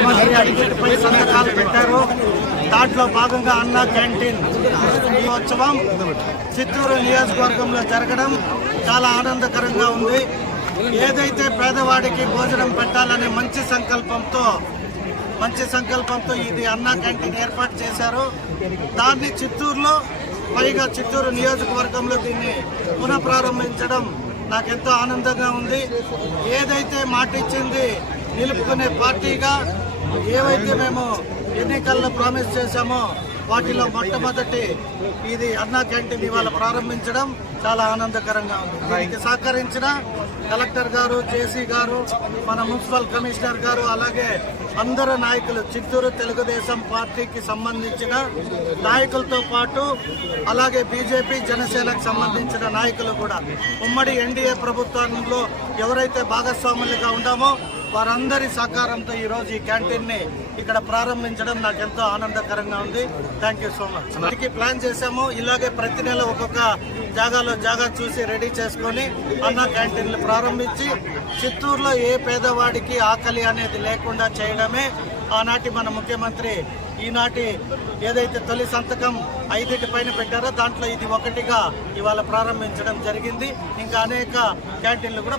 ముఖ్యమంత్రి సంతకాలు పెట్టారు. దాంట్లో భాగంగా అన్న క్యాంటీన్ ఈ ఉత్సవం చిత్తూరు నియోజకవర్గంలో జరగడం చాలా ఆనందకరంగా ఉంది. ఏదైతే పేదవాడికి భోజనం పెట్టాలనే మంచి సంకల్పంతో ఇది అన్న క్యాంటీన్ ఏర్పాటు చేశారు. దాన్ని చిత్తూరులో, పైగా చిత్తూరు నియోజకవర్గంలో దీన్ని పునః ప్రారంభించడం నాకెంతో ఆనందంగా ఉంది. ఏదైతే మాట ఇచ్చింది నిలుపుకునే పార్టీగా ఏవైతే మేము ఎన్నికల్లో ప్రామిస్ చేశామో వాటిలో మొట్టమొదటి ఇది అన్నా క్యాంటీన్ ఇవాళ ప్రారంభించడం చాలా ఆనందకరంగా ఉంది. దీనికి సహకరించిన కలెక్టర్ గారు, జేసీ గారు, మన మున్సిపల్ కమిషనర్ గారు, అలాగే అందరు నాయకులు, చిత్తూరు తెలుగుదేశం పార్టీకి సంబంధించిన నాయకులతో పాటు అలాగే బీజేపీ, జనసేనకు సంబంధించిన నాయకులు కూడా ఉమ్మడి ఎన్డీఏ ప్రభుత్వంలో ఎవరైతే భాగస్వాములుగా ఉన్నామో వారందరి సహకారంతో ఈరోజు ఈ క్యాంటీన్ని ఇక్కడ ప్రారంభించడం నాకు ఎంతో ఆనందకరంగా ఉంది. Thank you so much. మనకి ప్లాన్ చేశాము, ఇలాగే ప్రతి నెల ఒక్కొక్క జాగా చూసి రెడీ చేసుకొని అన్న క్యాంటీన్లు ప్రారంభించి చిత్తూరులో ఏ పేదవాడికి ఆకలి అనేది లేకుండా చేయడమే ఆనాటి మన ముఖ్యమంత్రి ఈనాటి ఏదైతే తొలి సంతకం 5 పైన పెట్టారో దాంట్లో ఇది ఒకటిగా ఇవాళ ప్రారంభించడం జరిగింది. ఇంకా అనేక క్యాంటీన్లు కూడా